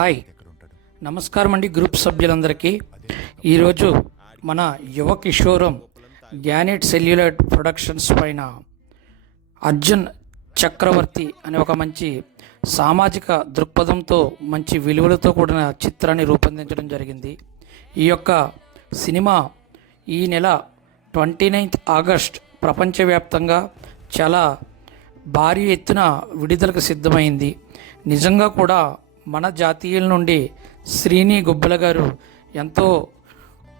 Hi. నమస్కారం అండి group సభ్యులందరికీ. ఈరోజు మన యువ కిషోరం గ్యానెట్ సెల్యులర్ ప్రొడక్షన్స్ పైన అర్జున్ చక్రవర్తి అనే ఒక మంచి సామాజిక దృక్పథంతో మంచి విలువలతో కూడిన చిత్రాన్ని రూపొందించడం జరిగింది. ఈ యొక్క సినిమా ఈ నెల ట్వంటీ నైన్త్ ఆగస్ట్ ప్రపంచవ్యాప్తంగా చాలా భారీ ఎత్తున విడుదలకు సిద్ధమైంది. నిజంగా కూడా మన జాతీయుల నుండి శ్రీని గుబ్బల గారు ఎంతో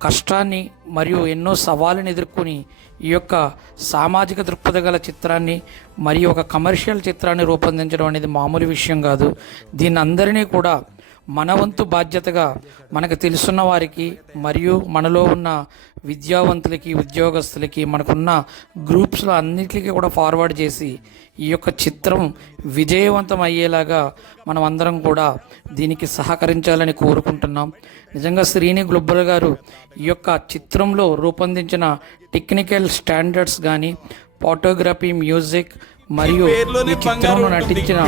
కష్టాన్ని మరియు ఎన్నో సవాళ్ళని ఎదుర్కొని ఈ యొక్క సామాజిక దృక్పథ గల చిత్రాన్ని మరియు ఒక కమర్షియల్ చిత్రాన్ని రూపొందించడం అనేది మామూలు విషయం కాదు. దీని అందరినీ కూడా మన వంతు బాధ్యతగా మనకు తెలుసున్న వారికి మరియు మనలో ఉన్న విద్యావంతులకి ఉద్యోగస్తులకి మనకున్న గ్రూప్స్లో అన్నిటికీ కూడా ఫార్వర్డ్ చేసి ఈ యొక్క చిత్రం విజయవంతం అయ్యేలాగా మనం అందరం కూడా దీనికి సహకరించాలని కోరుకుంటున్నాం. నిజంగా శ్రీని గ్లోబల్ గారు ఈ యొక్క చిత్రంలో రూపొందించిన టెక్నికల్ స్టాండర్డ్స్ కానీ ఫోటోగ్రఫీ మ్యూజిక్ మరియు ఈ చిత్రంలో నటించిన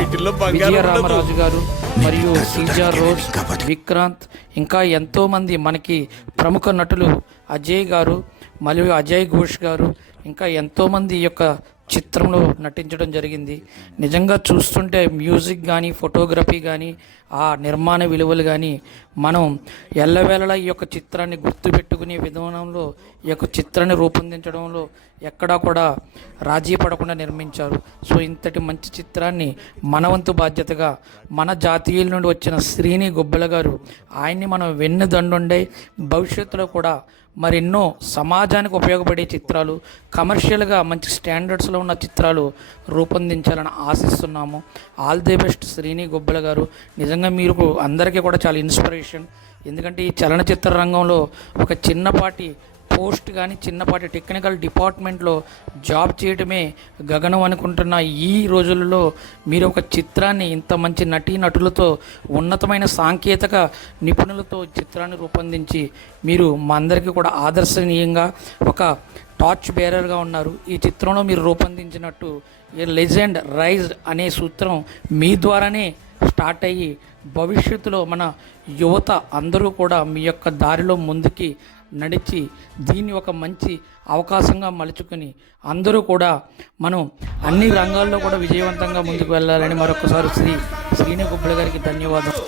విజయ రామరాజు గారు మరియు సీజా రోజ్ విక్రాంత్ ఇంకా ఎంతో మంది మనకి ప్రముఖ నటులు అజయ్ గారు మరియు అజయ్ ఘోష్ గారు ఇంకా ఎంతో మంది ఈ యొక్క చిత్రంలో నటించడం జరిగింది. నిజంగా చూస్తుంటే మ్యూజిక్ కానీ ఫోటోగ్రఫీ కానీ ఆ నిర్మాణ విలువలు కానీ మనం ఎల్లవేళలా ఈ యొక్క చిత్రాన్ని గుర్తుపెట్టుకునే విధానంలో ఈ యొక్క చిత్రాన్ని రూపొందించడంలో ఎక్కడా కూడా రాజీ పడకుండా నిర్మించారు. సో ఇంతటి మంచి చిత్రాన్ని మనవంతు బాధ్యతగా మన జాతీయుల నుండి వచ్చిన శ్రీని గుబ్బల గారు ఆయన్ని మనం వెన్నుదండుండే భవిష్యత్తులో కూడా మరెన్నో సమాజానికి ఉపయోగపడే చిత్రాలు కమర్షియల్గా మంచి స్టాండర్డ్స్ స్టాండర్డ్స్లో ఉన్న చిత్రాలు రూపొందించాలని ఆశిస్తున్నాము. All the best Srini Gobbala garu. నిజంగా మీరు అందరికీ కూడా చాలా ఇన్స్పిరేషన్. ఎందుకంటే ఈ చలనచిత్ర రంగంలో ఒక చిన్నపాటి పోస్ట్ కానీ చిన్నపాటి టెక్నికల్ డిపార్ట్మెంట్లో జాబ్ చేయడమే గగనం అనుకుంటున్న ఈ రోజులలో మీరు ఒక చిత్రాన్ని ఇంత మంచి నటీ నటులతో ఉన్నతమైన సాంకేతిక నిపుణులతో చిత్రాన్ని రూపొందించి మీరు మా అందరికీ కూడా ఆదర్శనీయంగా ఒక టార్చ్ బేరర్గా ఉన్నారు. ఈ చిత్రంలో మీరు రూపొందించినట్టు ఈ లెజెండ్ రైజ్ అనే సూత్రం మీ ద్వారానే స్టార్ట్ అయ్యి భవిష్యత్తులో మన యువత అందరూ కూడా మీ యొక్క దారిలో ముందుకి నడిచి దీన్ని ఒక మంచి అవకాశంగా మలుచుకొని అందరూ కూడా మనం అన్ని రంగాల్లో కూడా విజయవంతంగా ముందుకు వెళ్ళాలని మరొకసారి శ్రీ శ్రీని గుబ్బల గారికి ధన్యవాదాలు